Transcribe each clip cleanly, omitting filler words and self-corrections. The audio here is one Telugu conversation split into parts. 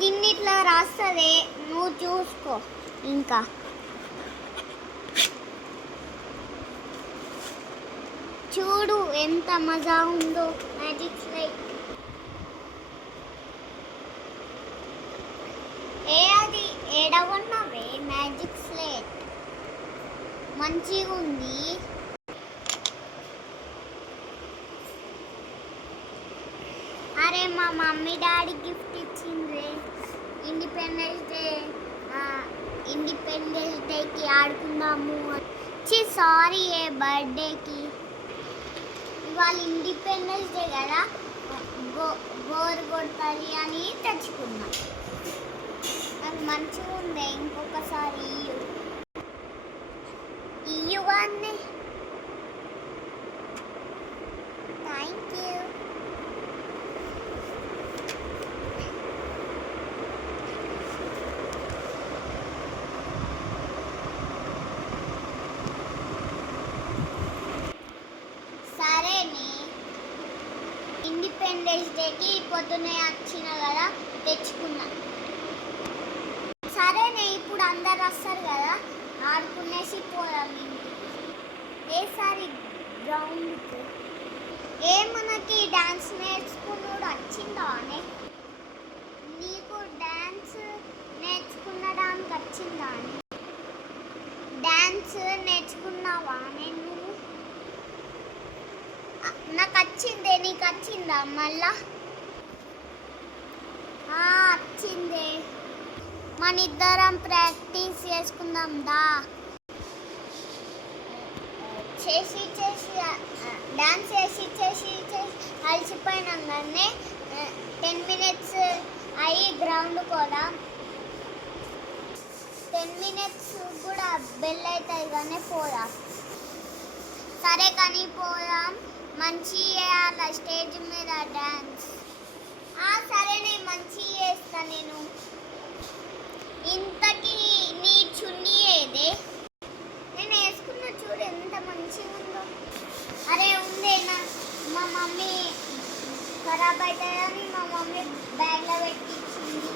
దీన్ని ఇట్లా రాస్తుంది, నువ్వు చూసుకో. ఇంకా చూడు ఎంత మజా ఉందో మ్యాజిక్ స్లైడ్. అది ఏడవన్నవే మ్యాజిక్ స్లేట్ మంచిగా ఉంది. అరే మా మమ్మీ డాడీ గిఫ్ట్ ఇచ్చిండ్రే. ఇండిపెండెన్స్ డేకి ఆడుకుందాము. సారీ బర్త్డేకి. ఇవాళ ఇండిపెండెన్స్ డే కదా, బోర్ కొడుతుంది అని తెచ్చుకున్నా. నాకు మంచిగా ఉంది. ఇంకొకసారి ఇయ్యుగానే. Thank you. సరేనే, ఇండిపెండెన్స్ డేకి పొద్దున్నే వచ్చిన కదా తెచ్చుకున్నా. సరేనే, ఇప్పుడు అందరు వస్తారు కదా, ఆడుకునేసి పోదాం ఇంటికి. ఏసారి గ్రౌండ్కి మనకి డ్యాన్స్ నేర్చుకున్నాడు వచ్చిందా అనే? నీకు డ్యాన్స్ నేర్చుకునడానికి వచ్చిందా అని? డ్యాన్స్ నేర్చుకున్నావా? నేను నాకు వచ్చిందే, నీకు వచ్చిందా? మళ్ళా వచ్చిందే. మన ఇద్దరం ప్రాక్టీస్ చేసుకుందాం దా. డాన్స్ చేసి అలసిపోయినాం కానీ 10 minutes అయ్యి గ్రౌండ్ కూడా 10 minutes కూడా బెల్ అవుతుంది కానీ పోదాం. సరే కానీ పోదాం. మంచి చేయాలి స్టేజ్ మీద డాన్స్. సరేనే, మంచి చేస్తా నేను. ఇంతకీ నీ చున్నీ ఏదే? నేను వేసుకున్న చూడు ఎంత మంచిగా ఉందో. అరే ఉందే, మా మమ్మీ ఖరాబ్ అవుతుందని మా మమ్మీ బ్యాగ్లో పెట్టించింది.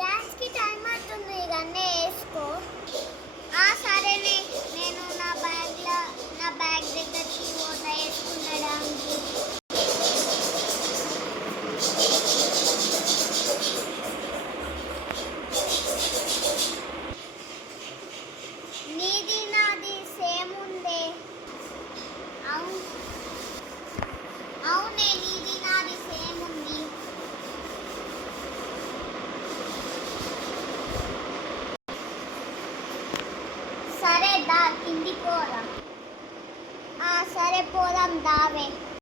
డాన్స్కి టైం అవుతుంది ఇవన్నీ వేసుకో. సరేనే, నేను నా బ్యాగ్ దగ్గరికి పోతా వేసుకునడానికి. నీది నాది సేమ్ ఉందే. అవునే, నీది నాది సేమ్ ఉంది. సరే దా, కింది పోదాం. సరే పోదాం దావే.